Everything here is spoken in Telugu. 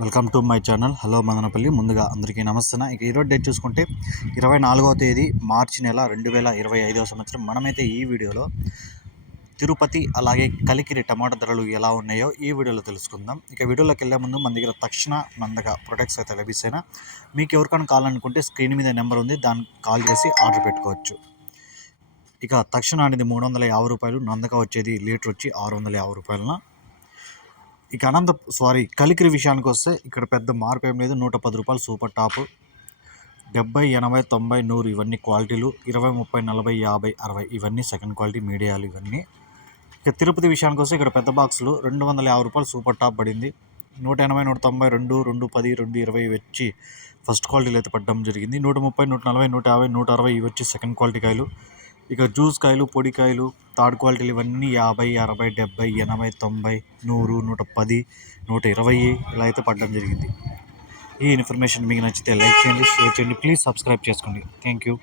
Welcome to my channel. Hello Madanapalle. ముందుగా అందరికీ నమస్తే ఇక ఈరోజు డేట్ చూసుకుంటే ఇరవై నాలుగవ తేదీ మార్చి నెల రెండు వేల ఇరవై ఐదవ సంవత్సరం. మనమైతే ఈ వీడియోలో తిరుపతి అలాగే కలికిరి టమాటా ధరలు ఎలా ఉన్నాయో ఈ వీడియోలో తెలుసుకుందాం. ఇక వీడియోలోకి వెళ్ళే ముందు మన దగ్గర తక్షణ నందగా ప్రొడక్ట్స్ అయితే లభిస్తాయినా? మీకు ఎవరికైనా కావాలనుకుంటే స్క్రీన్ మీద నెంబర్ ఉంది. దానికి కాల్ చేసి ఆర్డర్ పెట్టుకోవచ్చు. ఇక తక్షణ అనేది మూడు వందల యాభై రూపాయలు నందక వచ్చేది లీటర్ వచ్చి ఆరు వందల యాభై రూపాయలన? ఇక అనంత సారీ కలికిరి విషయానికి వస్తే ఇక్కడ పెద్ద మార్పు ఏం లేదు. నూట పది రూపాయలు సూపర్ టాప్. డెబ్బై ఎనభై తొంభై నూరు ఇవన్నీ క్వాలిటీలు. ఇరవై ముప్పై నలభై యాభై అరవై ఇవన్నీ సెకండ్ క్వాలిటీ మీడియాలు ఇవన్నీ. ఇక తిరుపతి విషయానికి వస్తే ఇక్కడ పెద్ద బాక్సులు రెండు వందల యాభై రూపాయలు సూపర్ టాప్ పడింది. నూట ఎనభై నూట తొంభై రెండు రెండు పది రెండు ఇరవై వచ్చి ఫస్ట్ క్వాలిటీలు అయితే పడడం జరిగింది. నూట ముప్పై నూట నలభై నూట యాభై నూట అరవై ఇవి వచ్చి సెకండ్ క్వాలిటీ కాయలు. ఇక జ్యూస్ కాయలు పొడి కాయలు థర్డ్ క్వాలిటీలు ఇవన్నీ యాభై అరవై డెబ్బై ఎనభై తొంభై నూరు నూట పది నూట ఇరవై ఇలా అయితే పడడం జరిగింది. ఈ ఇన్ఫర్మేషన్ మీకు నచ్చితే లైక్ చేయండి షేర్ చేయండి ప్లీజ్ సబ్స్క్రైబ్ చేసుకోండి. Thank you.